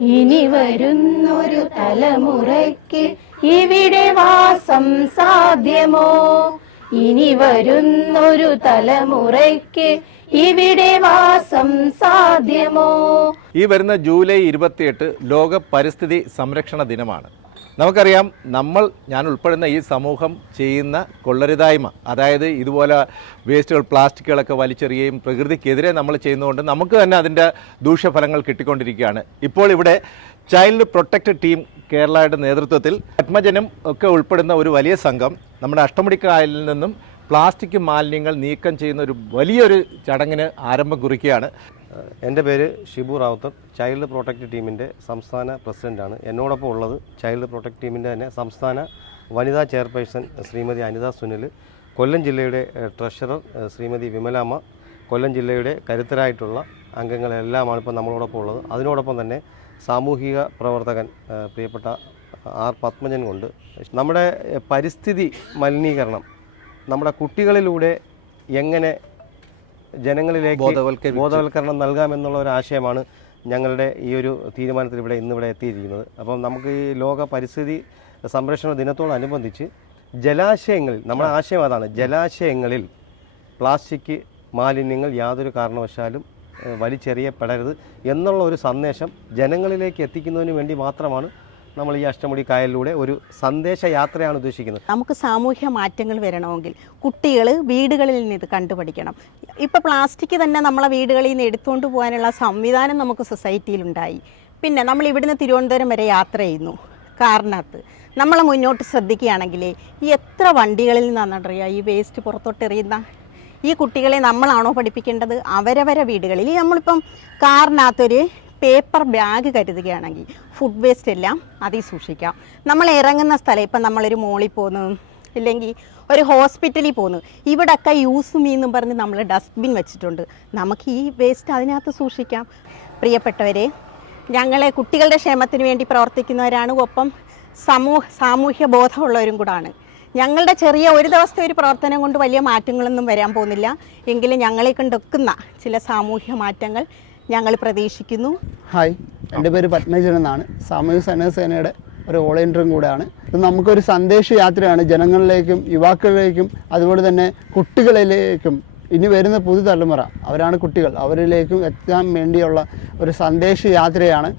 ഇനി വരുന്നൊരു തലമുറയ്ക്ക് ഇവിടെ വാസം സാധ്യമോ? ഇനി വരുന്നൊരു തലമുറയ്ക്ക് ഇവിടെ വാസം സാധ്യമോ? ഈ വരുന്ന ജൂലൈ ഇരുപത്തിയെട്ട് ലോക പരിസ്ഥിതി സംരക്ഷണ ദിനമാണ്. നമുക്കറിയാം നമ്മൾ ഞാൻ ഉൾപ്പെടുന്ന ഈ സമൂഹം ചെയ്യുന്ന കൊള്ളരുതായ്മ അതായത് ഇതുപോലെ വേസ്റ്റുകൾ പ്ലാസ്റ്റിക്കുകളൊക്കെ വലിച്ചെറിയുകയും പ്രകൃതിക്കെതിരെ നമ്മൾ ചെയ്യുന്നതുകൊണ്ട് നമുക്ക് തന്നെ അതിന്റെ ദൂഷ്യഫലങ്ങൾ കിട്ടിക്കൊണ്ടിരിക്കുകയാണ്. ഇപ്പോൾ ഇവിടെ ചൈൽഡ് പ്രൊട്ടക്റ്റ് ടീം കേരളയുടെ നേതൃത്വത്തിൽ പത്മജനും ഒക്കെ ഉൾപ്പെടുന്ന ഒരു വലിയ സംഘം നമ്മുടെ അഷ്ടമുടിക്കായലിൽ നിന്നും പ്ലാസ്റ്റിക് മാലിന്യങ്ങൾ നീക്കം ചെയ്യുന്ന ഒരു വലിയൊരു ചടങ്ങിന് ആരംഭം കുറിക്കുകയാണ്. എന്റെ പേര് ഷിബു റാവുത്തർ. ചൈൽഡ് പ്രൊട്ടക്റ്റ് ടീമിന്റെ സംസ്ഥാന പ്രസിഡന്റാണ്. എന്നോടൊപ്പം ഉള്ളത് ചൈൽഡ് പ്രൊട്ടക്റ്റ് ടീമിന്റെ തന്നെ സംസ്ഥാന വനിതാ ചെയർപേഴ്സൺ ശ്രീമതി അനിത സുനിൽ കൊല്ലം ജില്ലയുടെ ട്രഷറർ ശ്രീമതി വിമലാമ്മ കൊല്ലം ജില്ലയുടെ കരുത്തരായിട്ടുള്ള അംഗങ്ങളെല്ലാമാണ് ഇപ്പോൾ നമ്മളോടൊപ്പം ഉള്ളത്. അതിനോടൊപ്പം തന്നെ സാമൂഹിക പ്രവർത്തകൻ പ്രിയപ്പെട്ട ആർ പത്മജൻ കൊണ്ട് നമ്മുടെ പരിസ്ഥിതി മലിനീകരണം നമ്മുടെ കുട്ടികളിലൂടെ എങ്ങനെ ജനങ്ങളിലേക്ക് ബോധവൽക്കരണം ബോധവൽക്കരണം നൽകാമെന്നുള്ള ഒരു ആശയമാണ് ഞങ്ങളുടെ ഈ ഒരു തീരുമാനത്തിൽ ഇവിടെ ഇന്നിവിടെ എത്തിയിരിക്കുന്നത്. അപ്പം നമുക്ക് ഈ ലോക പരിസ്ഥിതി സംരക്ഷണ ദിനത്തോടനുബന്ധിച്ച് ജലാശയങ്ങളിൽ നമ്മുടെ ആശയം അതാണ് ജലാശയങ്ങളിൽ പ്ലാസ്റ്റിക് മാലിന്യങ്ങൾ യാതൊരു കാരണവശാലും വലിച്ചെറിയപ്പെടരുത് എന്നുള്ള ഒരു സന്ദേശം ജനങ്ങളിലേക്ക് എത്തിക്കുന്നതിന് വേണ്ടി മാത്രമാണ് നമ്മൾ ഈ അഷ്ടമുടി കായലിലൂടെ ഒരു സന്ദേശ യാത്രയാണ് ഉദ്ദേശിക്കുന്നത്. നമുക്ക് സാമൂഹ്യ മാറ്റങ്ങൾ വരണമെങ്കിൽ കുട്ടികൾ വീടുകളിൽ നിന്ന് ഇത് കണ്ടുപഠിക്കണം. ഇപ്പോൾ പ്ലാസ്റ്റിക് തന്നെ നമ്മളെ വീടുകളിൽ നിന്ന് എടുത്തുകൊണ്ട് പോകാനുള്ള സംവിധാനം നമുക്ക് സൊസൈറ്റിയിലുണ്ടായി പിന്നെ നമ്മൾ ഇവിടുന്ന് തിരുവനന്തപുരം വരെ യാത്ര ചെയ്യുന്നു കാറിനകത്ത്. നമ്മൾ മുന്നോട്ട് ശ്രദ്ധിക്കുകയാണെങ്കിൽ ഈ എത്ര വണ്ടികളിൽ നിന്നാണെന്നറിയാം ഈ വേസ്റ്റ് പുറത്തോട്ട് എറിയുന്ന ഈ കുട്ടികളെ നമ്മളാണോ പഠിപ്പിക്കേണ്ടത്? അവരവരെ വീടുകളിൽ. നമ്മളിപ്പം കാറിനകത്തൊരു പേപ്പർ ബാഗ് കരുതുകയാണെങ്കിൽ ഫുഡ് വേസ്റ്റ് എല്ലാം അതിൽ സൂക്ഷിക്കാം. നമ്മൾ ഇറങ്ങുന്ന സ്ഥലം ഇപ്പം നമ്മളൊരു മോളിൽ പോകുന്നു ഇല്ലെങ്കിൽ ഒരു ഹോസ്പിറ്റലിൽ പോകുന്നു ഇവിടൊക്കെ യൂസ് മീ എന്നും പറഞ്ഞ് നമ്മൾ ഡസ്റ്റ്ബിൻ വെച്ചിട്ടുണ്ട്. നമുക്ക് ഈ വേസ്റ്റ് അതിനകത്ത് സൂക്ഷിക്കാം. പ്രിയപ്പെട്ടവരെ ഞങ്ങളെ കുട്ടികളുടെ ക്ഷേമത്തിന് വേണ്ടി പ്രവർത്തിക്കുന്നവരാണ്. ഒപ്പം സമൂഹ സാമൂഹ്യ ബോധമുള്ളവരും കൂടാണ്. ഞങ്ങളുടെ ചെറിയ ഒരു ദിവസത്തെ ഒരു പ്രവർത്തനം കൊണ്ട് വലിയ മാറ്റങ്ങളൊന്നും വരാൻ പോകുന്നില്ല. എങ്കിലും ഞങ്ങളെ കൊണ്ടൊക്കുന്ന ചില സാമൂഹ്യ മാറ്റങ്ങൾ ഞങ്ങൾ പ്രതീക്ഷിക്കുന്നു. ഹായ് എന്റെ പേര് പത്മജൻ എന്നാണ്. സാമൂഹിക സന്നദ്ധസേനയുടെ ഒരു വോളണ്ടിയറും കൂടെയാണ്. ഇത് നമുക്കൊരു സന്ദേശ യാത്രയാണ് ജനങ്ങളിലേക്കും യുവാക്കളിലേക്കും അതുപോലെ തന്നെ കുട്ടികളിലേക്കും. ഇനി വരുന്ന പുതുതലമുറ അവരാണ് കുട്ടികൾ. അവരിലേക്കും എത്താൻ വേണ്ടിയുള്ള ഒരു സന്ദേശ യാത്രയാണ്